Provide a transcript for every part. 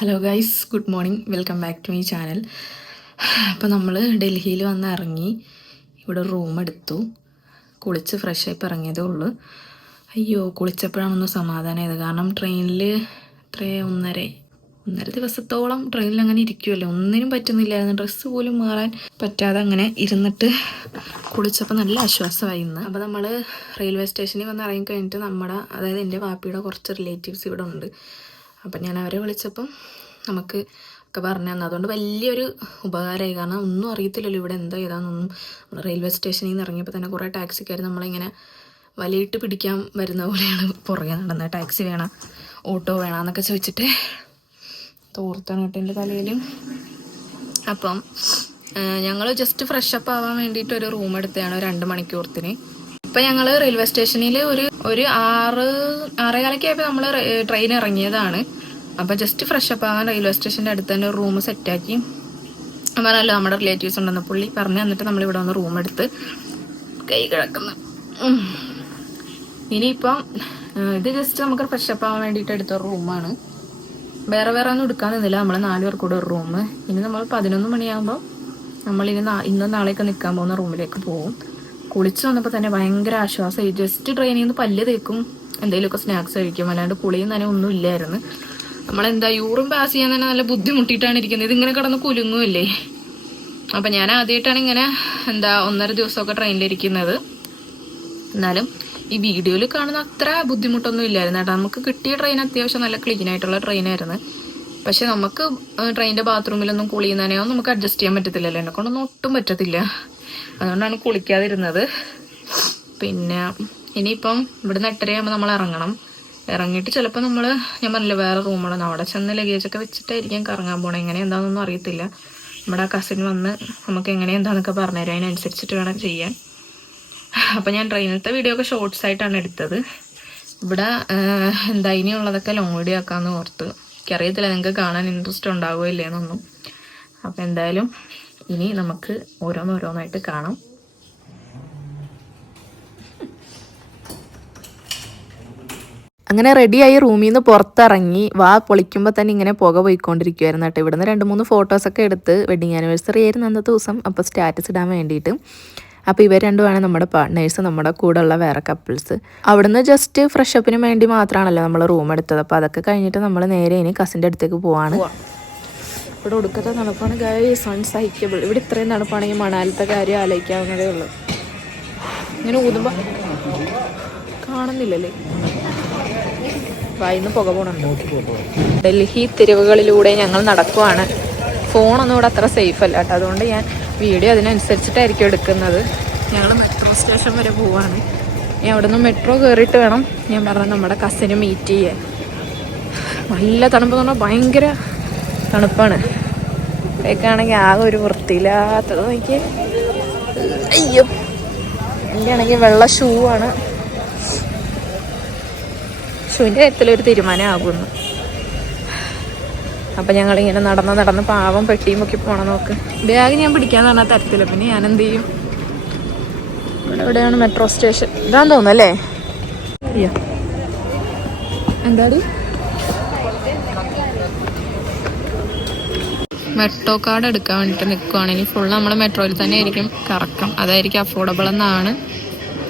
Hello guys, good morning. Welcome back to my channel. അപ്പോൾ നമ്മൾ ഡൽഹിയിൽ വന്ന് ഇറങ്ങി, ഇവിടെ റൂം എടുത്തു, കുളിച്ച് ഫ്രഷായി ഇറങ്ങിയതേ ഉള്ളൂ. അയ്യോ, കുളിച്ചപ്പോഴാണൊന്ന് സമാധാനമായത്. കാരണം ട്രെയിനിൽ ഒന്നര ദിവസത്തോളം ട്രെയിനിൽ അങ്ങനെ ഇരിക്കുമല്ലോ, ഒന്നിനും പറ്റുന്നില്ലായിരുന്നു. ഡ്രസ്സ് പോലും മാറാൻ പറ്റാതെ അങ്ങനെ ഇരുന്നിട്ട് കുളിച്ചപ്പോൾ നല്ല ആശ്വാസമായി ഇന്ന്. അപ്പോൾ നമ്മൾ റെയിൽവേ സ്റ്റേഷനിൽ വന്ന് ഇറങ്ങിക്കഴിഞ്ഞിട്ട് അതായത് എൻ്റെ വാപ്പിയുടെ കുറച്ച് റിലേറ്റീവ്സ് ഇവിടെ ഉണ്ട്. അപ്പം ഞാൻ അവരെ വിളിച്ചപ്പം നമുക്ക് ഒക്കെ പറഞ്ഞു തന്നു. അതുകൊണ്ട് വലിയൊരു ഉപകാരമായി. കാരണം ഒന്നും അറിയത്തില്ലല്ലോ ഇവിടെ എന്താ ഏതാണെന്നൊന്നും. നമ്മൾ റെയിൽവേ സ്റ്റേഷനിൽ നിന്ന് ഇറങ്ങിയപ്പോൾ തന്നെ കുറേ ടാക്സിക്കാർ നമ്മളിങ്ങനെ വലിയിട്ട് പിടിക്കാൻ വരുന്ന പോലെയാണ് പുറകെ നടന്നത്. ടാക്സി വേണം, ഓട്ടോ വേണം എന്നൊക്കെ ചോദിച്ചിട്ട് തോർത്താണ് കേട്ടോ എൻ്റെ തലയിൽ. അപ്പം ഞങ്ങൾ ജസ്റ്റ് ഫ്രഷപ്പ് ആവാൻ വേണ്ടിയിട്ട് ഒരു റൂം എടുത്തതാണ് 2 മണിക്കൂറത്തിന്. ഇപ്പം ഞങ്ങൾ റെയിൽവേ സ്റ്റേഷനിൽ ഒരു 6:15 ആയപ്പോൾ നമ്മൾ ട്രെയിൻ ഇറങ്ങിയതാണ്. അപ്പം ജസ്റ്റ് ഫ്രഷപ്പ് ആവാൻ റെയിൽവേ സ്റ്റേഷൻ്റെ അടുത്ത് തന്നെ ഒരു റൂം സെറ്റാക്കി. പറഞ്ഞല്ലോ നമ്മുടെ റിലേറ്റീവ്സ് ഉണ്ടെന്ന് പുള്ളി പറഞ്ഞു തന്നിട്ട് നമ്മളിവിടെ വന്ന് റൂം എടുത്ത് കൈ കിടക്കുന്നു. ഇനിയിപ്പം ഇത് ജസ്റ്റ് നമുക്ക് ഫ്രഷപ്പ് ആവാൻ വേണ്ടിയിട്ട് എടുത്ത റൂമാണ്. വേറെ ഒന്നും എടുക്കാൻ നിന്നില്ല. നമ്മൾ 4 പേർ കൂടെ ഒരു റൂം. ഇനി നമ്മൾ 11 മണിയാകുമ്പോൾ നമ്മളിനി ഇന്നും നാളെയൊക്കെ നിൽക്കാൻ പോകുന്ന റൂമിലേക്ക് പോകും. കുളിച്ച് വന്നപ്പോൾ തന്നെ ഭയങ്കര ആശ്വാസമായി. ജസ്റ്റ് ട്രെയിനിൽ നിന്ന് പല്ല് തേക്കും, എന്തെങ്കിലുമൊക്കെ സ്നാക്സ് കഴിക്കും, അല്ലാണ്ട് കുളിയും തന്നെ ഒന്നും ഇല്ലായിരുന്നു. നമ്മളെന്താ യൂറിൻ പാസ് ചെയ്യാൻ തന്നെ നല്ല ബുദ്ധിമുട്ടിയിട്ടാണ് ഇരിക്കുന്നത്. ഇതിങ്ങനെ കിടന്ന് കുലുങ്ങുമല്ലേ. അപ്പം ഞാൻ ആദ്യമായിട്ടാണ് ഇങ്ങനെ 1.5 ദിവസമൊക്കെ ട്രെയിനിലിരിക്കുന്നത്. എന്നാലും ഈ വീഡിയോയിൽ കാണുന്ന അത്ര ബുദ്ധിമുട്ടൊന്നും ഇല്ലായിരുന്നു കേട്ടോ. നമുക്ക് കിട്ടിയ ട്രെയിൻ അത്യാവശ്യം നല്ല ക്ലീൻ ആയിട്ടുള്ള ട്രെയിനായിരുന്നു. പക്ഷെ നമുക്ക് ട്രെയിനിൻ്റെ ബാത്റൂമിലൊന്നും കുളിയുന്നതിനെയോ നമുക്ക് അഡ്ജസ്റ്റ് ചെയ്യാൻ പറ്റത്തില്ലല്ലോ. എന്നെ കൊണ്ടൊന്നും ഒട്ടും പറ്റത്തില്ല. അതുകൊണ്ടാണ് കുളിക്കാതിരുന്നത്. പിന്നെ ഇനിയിപ്പം ഇവിടുന്ന് 8:30 നമ്മൾ ഇറങ്ങണം. ഇറങ്ങിയിട്ട് ചിലപ്പോൾ ഞാൻ പറഞ്ഞില്ല വേറെ റൂമുകളൊന്നും അവിടെ ചെന്ന് ലഗേജൊക്കെ വെച്ചിട്ടായിരിക്കും കറങ്ങാൻ പോകണം. എങ്ങനെ എന്താണെന്നൊന്നും അറിയത്തില്ല. നമ്മുടെ ആ കസിൻ വന്ന് നമുക്ക് എങ്ങനെ എന്താണെന്നൊക്കെ പറഞ്ഞുതരും. അതിനനുസരിച്ചിട്ട് വേണം ചെയ്യാൻ. അപ്പോൾ ഞാൻ ട്രെയിനിലത്തെ വീഡിയോ ഒക്കെ ഷോർട്സ് ആയിട്ടാണ് എടുത്തത്. ഇവിടെ ഇനിയുള്ളതൊക്കെ ലോങ് വീഡിയോ ആക്കാമെന്ന് ഓർത്ത്. എനിക്കറിയത്തില്ല നിങ്ങൾക്ക് കാണാൻ ഇൻട്രസ്റ്റ് ഉണ്ടാവുമോ ഇല്ലേന്നൊന്നും. അപ്പോൾ എന്തായാലും ഇനി നമുക്ക് ഓരോന്നായിട്ട് കാണാം. അങ്ങനെ റെഡിയായി റൂമിൽ നിന്ന് പുറത്തിറങ്ങി പൊളിക്കുമ്പോൾ തന്നെ ഇങ്ങനെ പുക പോയിക്കൊണ്ടിരിക്കുമായിരുന്നു കേട്ടോ. ഇവിടുന്ന് 2-3 ഫോട്ടോസൊക്കെ എടുത്ത് വെഡിങ് ആനിവേഴ്സറി ആയിരുന്നു അന്നത്തെ ദിവസം. അപ്പോൾ സ്റ്റാറ്റസ് ഇടാൻ വേണ്ടിയിട്ട്. അപ്പോൾ ഇവർ രണ്ടുമാണ് നമ്മുടെ പാർട്ട്നേഴ്സ്, നമ്മുടെ കൂടെ ഉള്ള വേറെ കപ്പിൾസ്. അവിടുന്ന് ജസ്റ്റ് ഫ്രഷപ്പിന് വേണ്ടി മാത്രമാണല്ലോ നമ്മൾ റൂം എടുത്തത്. അപ്പോൾ അതൊക്കെ കഴിഞ്ഞിട്ട് നമ്മൾ നേരെ ഇനി കസിൻ്റെ അടുത്തേക്ക് പോവാണ്. ഇവിടെ ഒടുക്കത്തെ തണുപ്പാണ് ഗൈസ്, അൺസഹിക്കബിൾ. ഇവിടെ ഇത്രയും തണുപ്പാണെങ്കിൽ മണാലത്തെ കാര്യം ആലോചിക്കാവുന്നതേ ഉള്ളൂ. ഇങ്ങനെ ഊതുമ്പോൾ കാണുന്നില്ലല്ലേ, വായിന്ന് പുക പോകണുണ്ട്. ഡൽഹി തെരുവുകളിലൂടെ ഞങ്ങൾ നടക്കുവാണ്. ഫോണൊന്നും ഇവിടെ അത്ര സേഫ് അല്ല കേട്ടോ. അതുകൊണ്ട് ഞാൻ വീഡിയോ അതിനനുസരിച്ചിട്ടായിരിക്കും എടുക്കുന്നത്. ഞങ്ങൾ മെട്രോ സ്റ്റേഷൻ വരെ പോവാണ്. ഞാൻ അവിടെ നിന്ന് മെട്രോ കയറിയിട്ട് വേണം ഞാൻ പറഞ്ഞ നമ്മുടെ കസിനെ മീറ്റ് ചെയ്യാൻ. നല്ല തണുപ്പെന്ന് പറഞ്ഞാൽ ഭയങ്കര തണുപ്പാണ്. ഇതൊക്കെയാണെങ്കിൽ ആകെ ഒരു വൃത്തിയില്ലാത്തത്. എനിക്ക് അയ്യോ, എൻ്റെ ആണെങ്കിൽ വെള്ള ഷൂ ആണ്. ഷൂവിൻ്റെ കാര്യത്തിലൊരു തീരുമാനമാകുന്നു. അപ്പം ഞങ്ങളിങ്ങനെ നടന്ന് പാവം പെട്ടിയും പൊക്കി പോകണം. നോക്ക്, ബാഗ് ഞാൻ പിടിക്കാന്ന് പറഞ്ഞാൽ തരത്തില്ല. പിന്നെ ഞാൻ എന്ത് ചെയ്യും? ഇവിടെ എവിടെയാണ് മെട്രോ സ്റ്റേഷൻ? ഇതാന്ന് തോന്നുന്നല്ലേ. അയ്യോ, എന്താടി മെട്രോ കാർഡ് എടുക്കാൻ വേണ്ടിയിട്ട് നിൽക്കുവാണ്. ഇനി ഫുൾ നമ്മൾ മെട്രോയിൽ തന്നെ ആയിരിക്കും കറക്കം. അതായിരിക്കും അഫോർഡബിൾ എന്നാണ്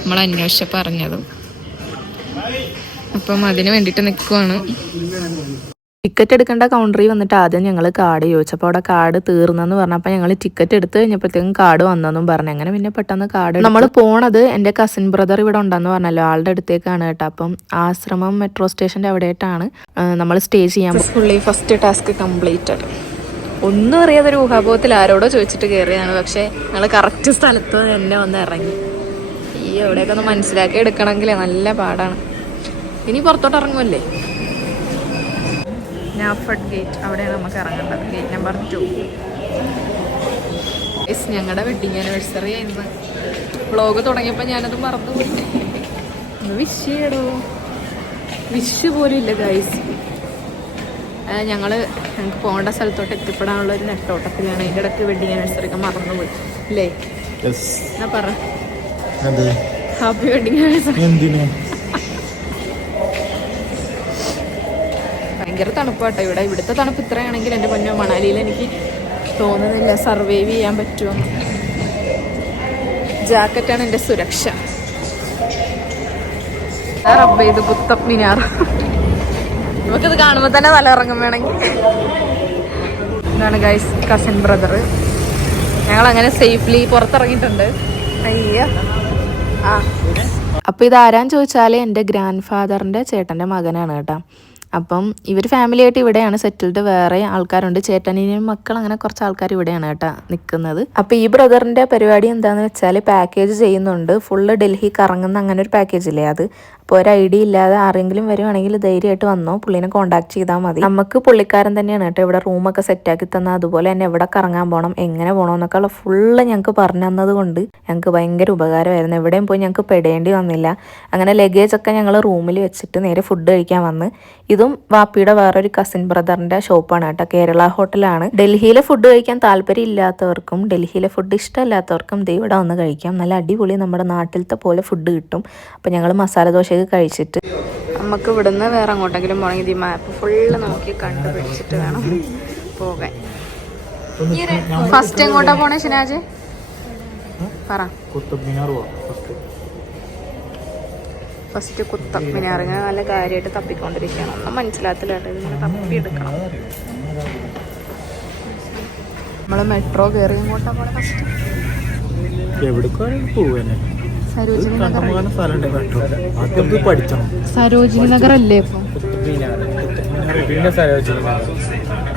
നമ്മൾ അന്വേഷിച്ചപ്പോൾ പറഞ്ഞത്. അപ്പം അതിന് വേണ്ടിയിട്ട് നിൽക്കുവാണ്. ടിക്കറ്റ് എടുക്കേണ്ട കൗണ്ടറിൽ വന്നിട്ട് ആദ്യം ഞങ്ങൾ കാർഡ് ചോദിച്ചപ്പോൾ അവിടെ കാർഡ് തീർന്നെന്ന് പറഞ്ഞപ്പോൾ ഞങ്ങൾ ടിക്കറ്റ് എടുത്ത് കഴിഞ്ഞപ്പോഴത്തേക്കും കാർഡ് വന്നെന്നും പറഞ്ഞു. അങ്ങനെ പിന്നെ പെട്ടെന്ന് കാർഡ് നമ്മൾ പോണത് എൻ്റെ കസിൻ ബ്രദർ ഇവിടെ ഉണ്ടെന്ന് പറഞ്ഞല്ലോ, ആളുടെ അടുത്തേക്കാണ് കേട്ടോ. അപ്പം ആശ്രമം മെട്രോ സ്റ്റേഷൻ്റെ അവിടെയായിട്ടാണ് നമ്മൾ സ്റ്റേ ചെയ്യാൻ. First task completed. ഒന്നും അറിയാതൊരു ഊഹാഭോഗത്തിൽ ആരോടോ ചോദിച്ചിട്ട് കയറിയതാണ്. പക്ഷേ ഞങ്ങൾ കറക്റ്റ് സ്ഥലത്ത് തന്നെ വന്ന് ഇറങ്ങി. ഈ എവിടെയൊക്കെ ഒന്ന് മനസ്സിലാക്കി എടുക്കണമെങ്കിലേ നല്ല പാടാണ്. ഇനി പുറത്തോട്ട് ഇറങ്ങുമല്ലേ. നാഫഡ് ഗേറ്റ്, അവിടെയാണ് നമുക്ക് ഇറങ്ങേണ്ടത്. Gate number 2. ഞങ്ങളുടെ വെഡിങ് ആനിവേഴ്സറി ആയിരുന്നു. വ്ളോഗ് തുടങ്ങിയപ്പോൾ ഞാനത് മറന്നുപോയി. വിഷ് ചെയ്യടോ, വിഷ് പോലും ഇല്ല ഗൈസ്. ഞങ്ങൾക്ക് പോകേണ്ട സ്ഥലത്തോട്ട് എത്തിപ്പെടാനുള്ള ഒരു നെട്ടോട്ടത്തിലാണ്. അതിൻ്റെ ഇടയ്ക്ക് വെഡിങ് ആനിവേഴ്സറി ഒക്കെ മറന്നുപോയി അല്ലേ. എന്നാ പറ, ഹാപ്പി വെഡിങ് ആനിവേഴ്സറി. ഭയങ്കര തണുപ്പാട്ടോ ഇവിടെ. ഇവിടുത്തെ തണുപ്പ് ഇത്രയാണെങ്കിൽ എൻ്റെ പൊന്നോ മണാലിയിൽ എനിക്ക് തോന്നുന്നില്ല സർവൈവ് ചെയ്യാൻ പറ്റുമെന്ന്. ജാക്കറ്റാണ് എൻ്റെ സുരക്ഷ. റബ്ബ് ചെയ്ത് കുത്തബ് മിനാർ. നമുക്കിത് കാണുമ്പോൾ തന്നെ തല ഇറങ്ങും വേണമെങ്കിൽ. ഇതാണ് ഗൈസ് കസിൻ ബ്രദർ. ഞങ്ങൾ അങ്ങനെ സേഫ്ലി പുറത്തിറങ്ങിയിട്ടുണ്ട്. അയ്യ അപ്പോൾ ഇതാരാന്ന് ചോദിച്ചാൽ എൻ്റെ ഗ്രാൻഡ് ഫാദറിൻ്റെ ചേട്ടൻ്റെ മകനാണ് കേട്ടോ. അപ്പം ഇവർ ഫാമിലിയായിട്ട് ഇവിടെയാണ് സെറ്റിൽഡ്. വേറെ ആൾക്കാരുണ്ട്, ചേട്ടനും മക്കൾ, അങ്ങനെ കുറച്ച് ആൾക്കാർ ഇവിടെയാണ് കേട്ടോ നിൽക്കുന്നത്. അപ്പോൾ ഈ ബ്രദറിൻ്റെ പരിപാടി എന്താണെന്ന് വെച്ചാൽ പാക്കേജ് ചെയ്യുന്നുണ്ട്. ഫുള്ള് ഡൽഹി കറങ്ങുന്ന അങ്ങനെ ഒരു പാക്കേജ് ഇല്ലേ അത്. അപ്പോൾ ഒരു ഐഡിയ ഇല്ലാതെ ആരെങ്കിലും വരുവാണെങ്കിൽ ധൈര്യമായിട്ട് വന്നോ, പുള്ളിനെ കോൺടാക്ട് ചെയ്താൽ മതി. നമുക്ക് പുള്ളിക്കാരൻ തന്നെയാണ് കേട്ടോ ഇവിടെ റൂമൊക്കെ സെറ്റാക്കി തന്നാൽ. അതുപോലെ തന്നെ എവിടെ കറങ്ങാൻ പോകണം, എങ്ങനെ പോകണം എന്നൊക്കെ ഉള്ള ഫുള്ള് ഞങ്ങൾക്ക് പറഞ്ഞു തന്നത് കൊണ്ട് ഞങ്ങൾക്ക് ഭയങ്കര ഉപകാരമായിരുന്നു. എവിടെയും പോയി ഞങ്ങൾക്ക് പെടേണ്ടി വന്നില്ല. അങ്ങനെ ലഗേജൊക്കെ ഞങ്ങൾ റൂമിൽ വെച്ചിട്ട് നേരെ ഫുഡ് കഴിക്കാൻ വന്ന്. ഇതും വാപ്പിയുടെ വേറൊരു കസിൻ ബ്രദറിന്റെ ഷോപ്പാണ് കേട്ടോ. കേരള ഹോട്ടലാണ്. ഡൽഹിയിലെ ഫുഡ് കഴിക്കാൻ താല്പര്യം ഇല്ലാത്തവർക്കും ഡൽഹിയിലെ ഫുഡ് ഇഷ്ടമല്ലാത്തവർക്കും ഇവിടെ വന്ന് കഴിക്കാം. നല്ല അടിപൊളി നമ്മുടെ നാട്ടിലത്തെ പോലെ ഫുഡ് കിട്ടും. അപ്പോൾ ഞങ്ങൾ മസാല ദോശ കഴിച്ചിട്ട് നമുക്ക് ഇവിടുന്ന് വേറെ അങ്ങോട്ടെങ്കിലും പോകണമെങ്കിൽ ഈ മാപ്പ് ഫുള്ള് നോക്കി കണ്ടുപിടിച്ചിട്ട് വേണം പോകാൻ. ഫസ്റ്റ് എങ്ങോട്ടാ പോണേ ഷിനാജ്? പറ. ഫസ്റ്റ് കുത്തബ് മിനാർ. ഇങ്ങനെ നല്ല കാര്യമായിട്ട് തപ്പിക്കൊണ്ടിരിക്കുകയാണ്. ഒന്നും മനസ്സിലാത്തില്ല കേട്ടോ, ഇതിങ്ങനെ തപ്പിയെടുക്കണം. നമ്മള് മെട്രോ കയറി എങ്ങോട്ടാ പോണേ ഫസ്റ്റ്? സരോജിനി നഗർ അല്ലേ ഇപ്പം?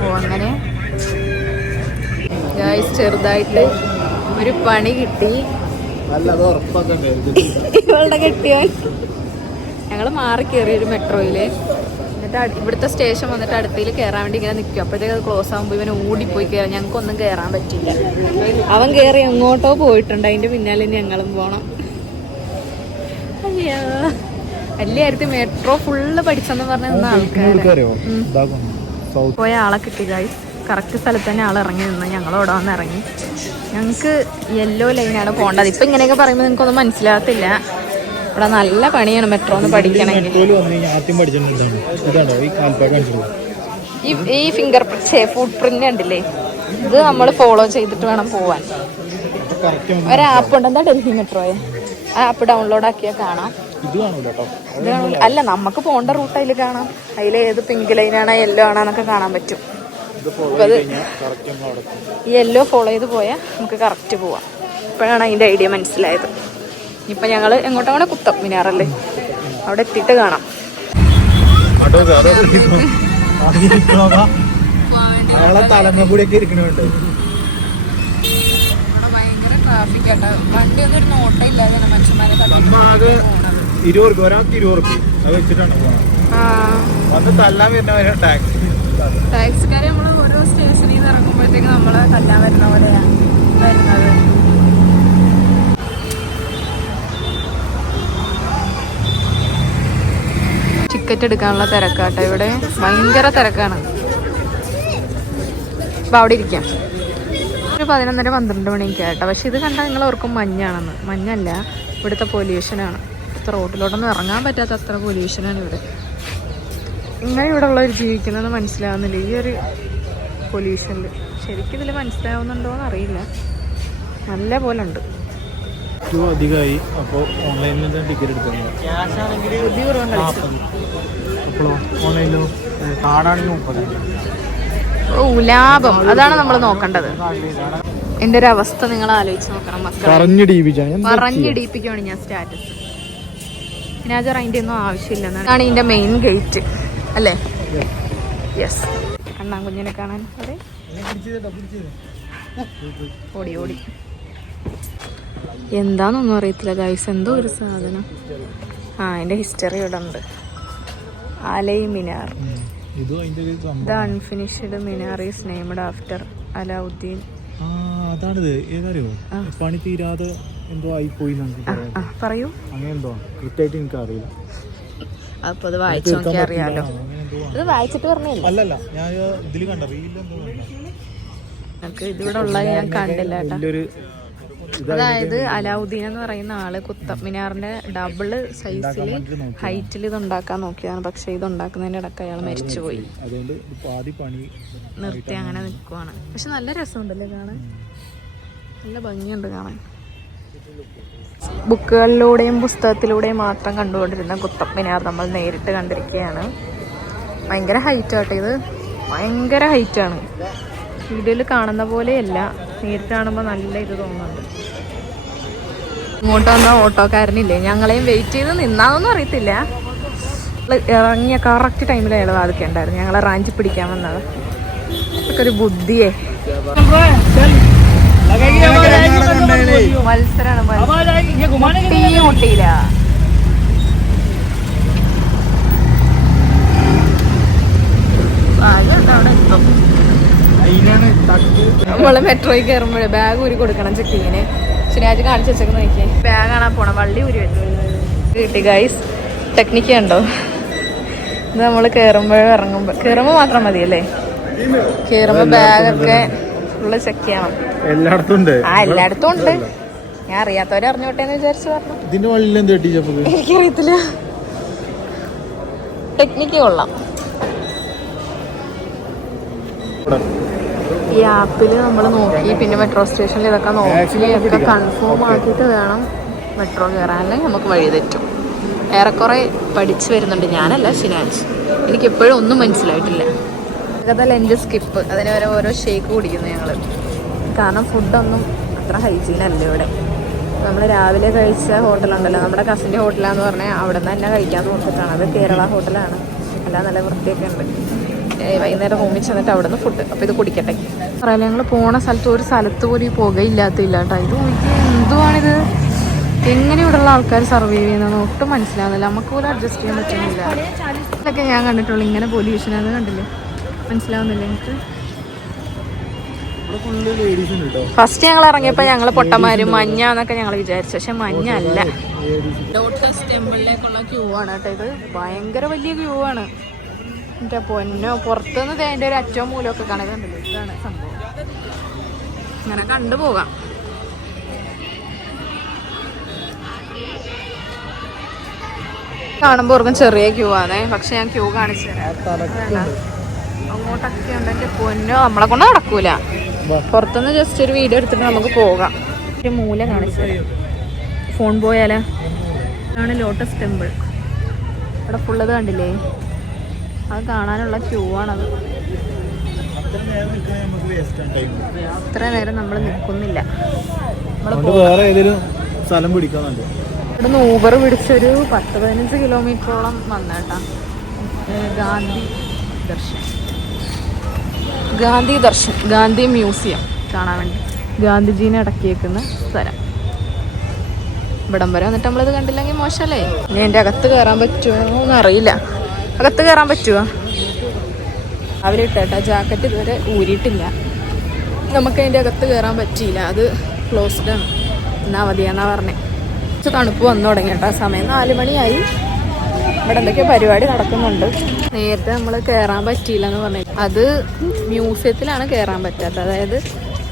ഓ അങ്ങനെ ചെറുതായിട്ട് ഒരു പണി കിട്ടി. ഇവളുടെ കെട്ടിയോ? ഞങ്ങള് മാറി കയറിയൊരു മെട്രോയില്. എന്നിട്ട് ഇവിടുത്തെ സ്റ്റേഷൻ വന്നിട്ട് അടുത്തതിൽ കയറാൻ വേണ്ടി ഇങ്ങനെ നിൽക്കും. അപ്പോഴത്തേക്ക് അത് ക്ലോസ് ആകുമ്പോൾ ഇവന് ഓടിപ്പോയി കയറാം. ഞങ്ങൾക്കൊന്നും കയറാൻ പറ്റില്ല. അവൻ കയറി എങ്ങോട്ടോ പോയിട്ടുണ്ട്. അതിന്റെ പിന്നാലെ ഞങ്ങളും പോണം. അയ്യോ, വലിയ കാര്യത്തിൽ മെട്രോ ഫുള്ള് പഠിച്ചെന്ന് പറഞ്ഞ ആൾക്കാർ പോയ ആളെ കിട്ടി ഗൈസ്. കറക്റ്റ് സ്ഥലത്ത് തന്നെ ആൾ ഇറങ്ങി നിന്ന് ഞങ്ങളോടെ വന്ന് ഇറങ്ങി. ഞങ്ങൾക്ക് യെല്ലോ ലൈനാണ് പോകേണ്ടത്. ഇപ്പം ഇങ്ങനെയൊക്കെ പറയുമ്പോൾ നിങ്ങൾക്കൊന്നും മനസ്സിലാകത്തില്ല. ഇവിടെ നല്ല പണിയാണ് മെട്രോ ഒന്ന് പഠിക്കണമെങ്കിൽ. ഈ ഫിംഗർ ഫുട് പ്രിന്റ് കണ്ടില്ലേ, ഇത് നമ്മൾ ഫോളോ ചെയ്തിട്ട് വേണം പോവാൻ. ഒരു ആപ്പ് ഉണ്ട്, എന്താ ഡൽഹി മെട്രോയെ. ആ ആപ്പ് ഡൗൺലോഡ് ആക്കിയാൽ കാണാം. അല്ല, നമുക്ക് പോകേണ്ട റൂട്ട് അതിൽ കാണാം. അതിൽ ഏത് പിങ്ക് ലൈനാണ് യെല്ലോ ആണെന്നൊക്കെ കാണാൻ പറ്റും. ഈ യെല്ലോ ഫോളോ ചെയ്ത് പോയാൽ നമുക്ക് കറക്റ്റ് പോവാം. ഇപ്പോഴാണ് അതിൻ്റെ ഐഡിയ മനസ്സിലായത്. ഇപ്പം ഞങ്ങൾ എങ്ങോട്ടാണ്? കുത്തബ് മിനാറല്ലേ, അവിടെ എത്തിയിട്ട് കാണാം. ഭയങ്കര ട്രാഫിക് ആട്ടോ. വണ്ടി ഒന്നും ഒരു നോട്ടം ഇല്ലാതെ മനുഷ്യന്മാരെ ടാക്സിക്കാരെ നമ്മൾ ഓരോ സ്റ്റേഷനിൽ നിന്ന് ഇറങ്ങുമ്പോഴത്തേക്ക് നമ്മള് കല്ലാൻ വരുന്ന പോലെയാണ് വരുന്നത്. ടിക്കറ്റ് എടുക്കാനുള്ള തിരക്കാട്ടോ ഇവിടെ, ഭയങ്കര തിരക്കാണ്. അപ്പൊ അവിടെ ഇരിക്കാം. ഒരു 11-12 മണിയൊക്കെ ആട്ടോ. പക്ഷെ ഇത് കണ്ടാൽ നിങ്ങൾ ഓർക്കും മഞ്ഞാണെന്ന്. മഞ്ഞല്ല, ഇവിടുത്തെ പൊല്യൂഷനാണ്. ഇത്ര റോഡിലോട്ടൊന്നും ഇറങ്ങാൻ പറ്റാത്ത അത്ര പൊല്യൂഷനാണ് ഇവിടെ. ഇങ്ങനെ ഇവിടെ ഉള്ളവർ ജീവിക്കുന്നതെന്ന് മനസ്സിലാവുന്നില്ല ഈ ഒരു പൊല്യൂഷനിൽ. ശരിക്കും ഇതിൽ മനസ്സിലാവുന്നുണ്ടോയെന്ന് അറിയില്ല. നല്ല പോലെ ഉണ്ട്. അധികമായി. അപ്പോൾ ഓൺലൈനിൽ ടിക്കറ്റ് എടുക്കുന്നത് ഓ ലാഭം, അതാണ് നമ്മൾ നോക്കേണ്ടത്. എൻ്റെ ഒരു അവസ്ഥ നിങ്ങൾ ആലോചിച്ച് നോക്കണം മക്കളെ. പറഞ്ഞിടിപ്പിക്കുകയാണ് ഞാൻ സ്റ്റാറ്റസ്. പിന്നെ അത് അതിൻ്റെ ഒന്നും ആവശ്യമില്ലെന്നാണ്. ഇതാണ് ഇതിൻ്റെ മെയിൻ ഗേറ്റ് അല്ലേ? യെസ്. കണ്ണാൻ കുഞ്ഞിനെ കാണാൻ അതെ. ഓടി ഓടി എന്താന്നൊന്നും അറിയത്തില്ല ഗൈസ്, എന്തോ ഒരു സാധനം. ആ, അതിന്റെ ഹിസ്റ്ററി ഇവിടെ ഉണ്ട്. Alai Minar. The unfinished Minar is named after Alauddin. അതാണിത്. ഏതറിയോ, പണി തീരാതെ എന്തോ ആയിപ്പോയി. പറയൂ. അങ്ങനെ എന്തോ കൃത്യമായിട്ട് എനിക്ക് അറിയില്ല. അപ്പൊ അത് വായിച്ചു നോക്കിയാൽ അറിയാലോ. ഇത് വായിച്ചിട്ട് പറഞ്ഞില്ല. അല്ലല്ല, ഞാൻ ഇതിൽ കണ്ട റീലെന്തോ ഇതിവിടെ ഉള്ള ഞാൻ കണ്ടില്ല കേട്ടോ. അതായത് അലാവുദ്ദീൻ എന്ന് പറയുന്ന ആള് കുത്തബ് മിനാറിന്റെ ഡബിള് സൈസില് ഹൈറ്റിൽ ഇത് ഉണ്ടാക്കാൻ നോക്കിയതാണ്. പക്ഷെ ഇത് ഉണ്ടാക്കുന്നതിന്റെ ഇടയ്ക്ക് അയാൾ മരിച്ചുപോയി. അതുകൊണ്ട് പാതി പണി നിർത്തി അങ്ങനെ നിൽക്കുവാണ്. പക്ഷെ നല്ല രസമുണ്ടല്ലേ കാണാൻ, നല്ല ഭംഗിയുണ്ട് കാണാൻ. ബുക്കുകളിലൂടെയും പുസ്തകത്തിലൂടെയും മാത്രം കണ്ടുകൊണ്ടിരുന്ന കുത്തബ് മിനാർ നമ്മൾ നേരിട്ട് കണ്ടിരിക്കുകയാണ്. ഭയങ്കര ഹൈറ്റ് ആട്ടെ, ഇത് ഭയങ്കര ഹൈറ്റാണ്. വീഡിയോയിൽ കാണുന്ന പോലെയല്ല, നേരിട്ട് കാണുമ്പോൾ നല്ല ഇത് തോന്നുന്നുണ്ട്. ഇങ്ങോട്ട് വന്ന ഓട്ടോക്കാരനില്ലേ, ഞങ്ങളെയും വെയിറ്റ് ചെയ്ത് നിന്നാന്നൊന്നും അറിയത്തില്ല. ഇറങ്ങിയ കറക്റ്റ് ടൈമിൽ അയാൾ വാദിക്കേണ്ടായിരുന്നു. ഞങ്ങളെ റാഞ്ചി പിടിക്കാൻ വന്നത്. ഇതൊക്കെ ഒരു ബുദ്ധിയേ. മത്സരമാണ്, മുട്ടിയില്ല. നമ്മള് മെട്രോയിൽ കയറുമ്പോഴേ ബാഗ് ഊരി കൊടുക്കണം ചെക്കിങ്ങിന്. ശനിയാഴ്ച കാണിച്ചു വെച്ചേക്ക് നോക്കിയേ. ബാഗ് കാണാൻ പോണം, വള്ളി ഊരി വെച്ചു കിട്ടി. ഗൈസ് ടെക്നിക്ക് ഉണ്ടോ ഇത്? നമ്മള് കയറുമ്പോ മാത്രം മതിയല്ലേ? കയറുമ്പോ ബാഗൊക്കെ ഫുള്ള് ചെക്ക് ചെയ്യണം. എല്ലായിടത്തും ഉണ്ട്. എല്ലായിടത്തും ഉണ്ട്. ഞാൻ അറിയാത്തവരെ അറിഞ്ഞോട്ടെ എന്ന് വിചാരിച്ചു പറഞ്ഞു. ഇതിന്റെ വള്ളിയിൽ എന്ത് കെട്ടിച്ചപ്പോ എനിക്കറിയത്തില്ല. ടെക്നിക്ക് കൊള്ളാം. ഈ ആപ്പിൽ നമ്മൾ നോക്കി പിന്നെ മെട്രോ സ്റ്റേഷനിൽ ഇതൊക്കെ നോക്കി ഒക്കെ കൺഫേം ആക്കിയിട്ട് വേണം മെട്രോ കയറാൻ, അല്ലെങ്കിൽ നമുക്ക് വഴി തെറ്റും. ഏറെക്കുറെ പഠിച്ചു വരുന്നുണ്ട്. ഞാനല്ല, ശനിയാഴ്ച. എനിക്കെപ്പോഴും ഒന്നും മനസ്സിലായിട്ടില്ല. അതൊക്കെ ലഞ്ച് സ്കിപ്പ്, അതിന് വരെ ഓരോ ഷേക്ക് കുടിക്കുന്നു ഞങ്ങൾ. കാരണം ഫുഡൊന്നും അത്ര ഹൈജീൻ അല്ല ഇവിടെ. നമ്മൾ രാവിലെ കഴിച്ച ഹോട്ടലുണ്ടല്ലോ, നമ്മുടെ കസിൻ്റെ ഹോട്ടലാന്ന് പറഞ്ഞാൽ അവിടെ നിന്ന് തന്നെ കഴിക്കാൻ നോക്കിയിട്ടാണ്. അത് കേരള ഹോട്ടലാണ്, എല്ലാം നല്ല വൃത്തിയൊക്കെ ഉണ്ട്. വൈകുന്നേരം റൂമിൽ ചെന്നിട്ട് അവിടെ നിന്ന് ഫുഡ്. അപ്പോൾ ഇത് കുടിക്കട്ടെ. പറയാം, ഞങ്ങൾ പോണ ഒരു സ്ഥലത്ത് പോലും ഈ പുകയില്ലാത്തില്ല കേട്ടോ. ഇത് എന്തുവാണിത്? എങ്ങനെ ഇവിടെയുള്ള ആൾക്കാർ സർവൈവ് ചെയ്യുന്നതെന്ന് ഒട്ടും മനസ്സിലാവുന്നില്ല. നമുക്ക് പോലും അഡ്ജസ്റ്റ് ചെയ്യാൻ പറ്റുന്നില്ല. ഇതൊക്കെ ഞാൻ കണ്ടിട്ടുള്ളൂ, ഇങ്ങനെ പൊല്യൂഷൻ. അത് കണ്ടില്ലേ, മനസ്സിലാവുന്നില്ല എനിക്ക്. ഫസ്റ്റ് ഞങ്ങൾ ഇറങ്ങിയപ്പോൾ ഞങ്ങൾ പൊട്ടന്മാരും മഞ്ഞാന്നൊക്കെ ഞങ്ങൾ വിചാരിച്ചു. പക്ഷെ മഞ്ഞല്ല. ലോട്ടസ് ടെമ്പിളിലേക്കുള്ള ക്യൂ ആണ് കേട്ടോ. ഇത് ഭയങ്കര വലിയ ക്യൂ ആണ്. എൻ്റെ പൊന്നോ, പുറത്തുനിന്ന് അതിൻ്റെ ഒരു അറ്റവും മൂലമൊക്കെ കണക്കുണ്ടല്ലോ. ഇതാണ് സംഭവം. ഇങ്ങനെ കണ്ടുപോകാം. കാണുമ്പോൾ ഓർക്കും ചെറിയ ക്യൂ ആണേ. പക്ഷെ ഞാൻ ക്യൂ കാണിച്ചു തരാം. അങ്ങോട്ടൊക്കെ ഉണ്ടെങ്കിൽ പൊന്നോ, നമ്മളെ കൊണ്ട് നടക്കൂല. പുറത്തുനിന്ന് ജസ്റ്റ് ഒരു വീഡിയോ എടുത്തിട്ട് നമുക്ക് പോകാം. ഒരു മൂല കാണിച്ചു തരാം. ഫോൺ പോയാലോ? ഇതാണ് ലോട്ടസ് ടെമ്പിൾ. ഇവിടെ ഫുള്ളത് കണ്ടില്ലേ? അത് കാണാനുള്ള ക്യൂ ആണത്. ഇത്ര നേരം നമ്മൾ നിൽക്കുന്നില്ല. ഇവിടുന്ന് ഊബർ പിടിച്ചൊരു 10-15 കിലോമീറ്ററോളം വന്നേട്ടാ. ഗാന്ധി മ്യൂസിയം കാണാൻ വേണ്ടി. ഗാന്ധിജീനെ അടക്കിയേക്കുന്ന സ്ഥലം. ഇവിടം വരെ വന്നിട്ട് നമ്മളിത് കണ്ടില്ലെങ്കിൽ മോശമല്ലേ? ഇനി എൻ്റെ അകത്ത് കയറാൻ പറ്റുമോ എന്നറിയില്ല. അകത്ത് കയറാൻ പറ്റുമോ? രാവിലെ ഇട്ടേട്ടാ ജാക്കറ്റ് ഇതുവരെ ഊരിയിട്ടില്ല. നമുക്ക് അതിൻ്റെ അകത്ത് കയറാൻ പറ്റിയില്ല, അത് ക്ലോസ്ഡ് ആണ്. എന്നാ മതിയെന്നാ പറഞ്ഞേ. കുറച്ച് തണുപ്പ് വന്നു തുടങ്ങി കേട്ടോ. സമയം 4 മണിയായി. ഇവിടെ എന്തൊക്കെയോ പരിപാടി നടക്കുന്നുണ്ട്. നേരത്തെ നമ്മൾ കയറാൻ പറ്റിയില്ല എന്ന് പറഞ്ഞു. അത് മ്യൂസിയത്തിലാണ് കയറാൻ പറ്റാത്തത്. അതായത്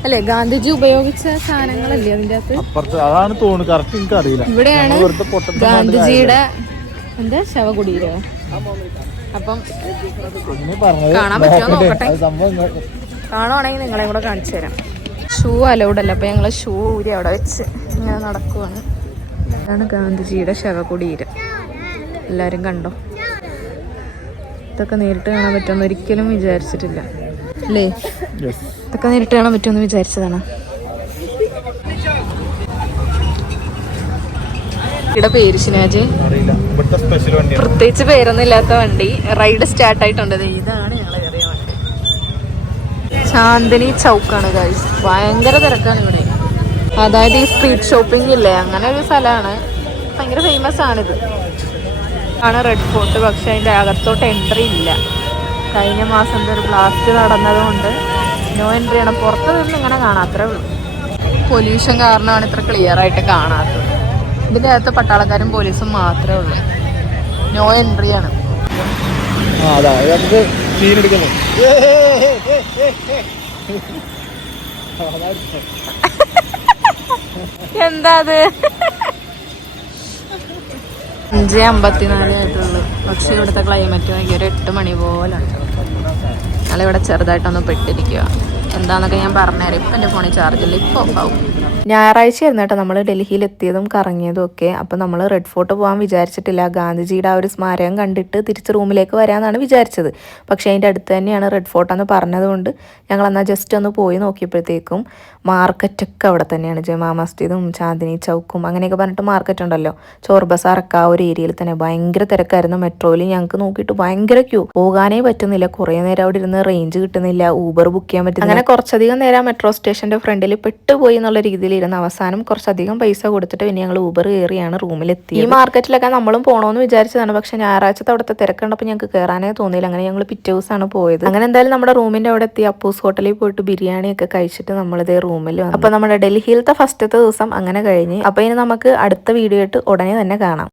അല്ലേ, ഗാന്ധിജി ഉപയോഗിച്ച സാധനങ്ങളല്ലേ അതിൻ്റെ അകത്ത്. ഇവിടെയാണ് ഗാന്ധിജിയുടെ എന്താ ശവകുടീരോ. അപ്പം കാണാൻ പറ്റുമോ നോക്കട്ടെ. കാണുവാണെങ്കിൽ നിങ്ങളെ കൂടെ കാണിച്ചു തരാം. ഷൂ അലൗഡ് അല്ല. അപ്പം ഞങ്ങൾ ഷൂ ഊരി അവിടെ വെച്ച് ഇങ്ങനെ നടക്കുവാണ്. ഇതാണ് ഗാന്ധിജിയുടെ ശവകുടീരം. എല്ലാവരും കണ്ടോ? ഇതൊക്കെ നേരിട്ട് കാണാൻ പറ്റുമെന്ന് ഒരിക്കലും വിചാരിച്ചിട്ടില്ല അല്ലേ? ഇതൊക്കെ നേരിട്ട് കാണാൻ പറ്റുമെന്ന് വിചാരിച്ചതാണ്. ഇവിടെ പേര് ശിനാജ്, പ്രത്യേകിച്ച് പേരൊന്നും ഇല്ലാത്ത വണ്ടി. റൈഡ് സ്റ്റാർട്ട് ആയിട്ടുണ്ട്. ഇതാണ് ഞങ്ങൾ കയറിയ വണ്ടി. ചാന്ദിനി ചൗക്കാണ് ഗൈസ്. ഭയങ്കര തിരക്കാണ് ഇവിടെ. അതായത് ഈ സ്ട്രീറ്റ് ഷോപ്പിംഗ് ഇല്ലേ, അങ്ങനെ ഒരു സ്ഥലമാണ്. ഭയങ്കര ഫേമസ് ആണിത്. ആണ് റെഡ് ഫോർട്ട്. പക്ഷെ അതിൻ്റെ അകത്തോട്ട് എൻട്രി ഇല്ല. കഴിഞ്ഞ മാസം ഒരു ബ്ലാസ്റ്റ് നടന്നത് കൊണ്ട് നോ എൻട്രി ആണ്. പുറത്ത് നിന്ന് ഇങ്ങനെ കാണാത്രേ ഉള്ളൂ. പൊല്യൂഷൻ കാരണമാണ് ഇത്ര ക്ലിയർ ആയിട്ട് കാണാത്തത്. ഇതിൻ്റെ അകത്ത് പട്ടാളക്കാരും പോലീസും മാത്രമേ ഉള്ളൂ. നോ എൻട്രി ആണ്. എന്താ അത് 5:54 ആയിട്ടുള്ളൂ. പക്ഷെ ഇവിടുത്തെ ക്ലൈമറ്റ് നോക്കി ഒരു 8 മണി പോലെ ഉണ്ട്. ഞങ്ങളിവിടെ ചെറുതായിട്ടൊന്ന് പെട്ടിരിക്കുക. എന്താന്നൊക്കെ ഞാൻ പറഞ്ഞുതരാം. ഇപ്പം എൻ്റെ ഫോണിൽ ചാർജില്ല, ഇപ്പോൾ ഓഫാവും. ഞായറാഴ്ച ആയിരുന്നു കേട്ടോ നമ്മൾ ഡൽഹിയിൽ എത്തിയതും കറങ്ങിയതും ഒക്കെ. അപ്പോൾ നമ്മൾ റെഡ് ഫോർട്ട് പോകാൻ വിചാരിച്ചിട്ടില്ല. ഗാന്ധിജിയുടെ ആ ഒരു സ്മാരകം കണ്ടിട്ട് തിരിച്ച് റൂമിലേക്ക് വരാമെന്നാണ് വിചാരിച്ചത്. പക്ഷേ അതിൻ്റെ അടുത്ത് തന്നെയാണ് റെഡ് ഫോർട്ട് എന്ന് പറഞ്ഞതുകൊണ്ട് ഞങ്ങൾ എന്നാൽ ജസ്റ്റ് ഒന്ന് പോയി നോക്കിയപ്പോഴത്തേക്കും മാർക്കറ്റൊക്കെ അവിടെ തന്നെയാണ്. ജമാ മസ്ജിദും ചാന്ദിനി ചൗക്കും അങ്ങനെയൊക്കെ പറഞ്ഞിട്ട് മാർക്കറ്റ് ഉണ്ടല്ലോ, ചോർ ബസാറൊക്കെ ആ ഒരു ഏരിയയിൽ തന്നെ ഭയങ്കര തിരക്കായിരുന്നു. മെട്രോയിൽ ഞങ്ങൾക്ക് നോക്കിയിട്ട് ഭയങ്കര ക്യൂ, പോകാനേ പറ്റുന്നില്ല. കുറേ നേരം അവിടെ ഇരുന്ന് റേഞ്ച് കിട്ടുന്നില്ല, ഊബർ ബുക്ക് ചെയ്യാൻ പറ്റുന്നില്ല. അങ്ങനെ കുറച്ചധികം നേരം മെട്രോ സ്റ്റേഷൻ്റെ ഫ്രണ്ടിൽ പെട്ടുപോയി എന്നുള്ള രീതിയിലിരുന്ന് അവസാനം കുറച്ചധികം പൈസ കൊടുത്തിട്ട് പിന്നെ ഞങ്ങൾ ഊബർ കയറിയാണ് റൂമിലെത്തി. ഈ മാർക്കറ്റിലൊക്കെ നമ്മളും പോകണമെന്ന് വിചാരിച്ചതാണ്, പക്ഷെ ഞായറാഴ്ചത്തെ അവിടുത്തെ തിരക്കുണ്ടപ്പോൾ ഞങ്ങൾക്ക് കയറാനേ തോന്നിയില്ല. അങ്ങനെ ഞങ്ങൾ പിറ്റേ ദിവസമാണ് പോയത്. അങ്ങനെ എന്തായാലും നമ്മുടെ റൂമിൻ്റെ അവിടെ എത്തി അപ്പൂസ് ഹോട്ടലിൽ പോയിട്ട് ബിരിയാണിയൊക്കെ കഴിച്ചിട്ട് നമ്മളിതേ റൂമിൽ വന്നു. അപ്പോൾ നമ്മുടെ ഡൽഹിയിലത്തെ ഫസ്റ്റത്തെ ദിവസം അങ്ങനെ കഴിഞ്ഞ്. അപ്പോൾ ഇനി നമുക്ക് അടുത്ത വീഡിയോ ആയിട്ട് ഉടനെ തന്നെ കാണാം.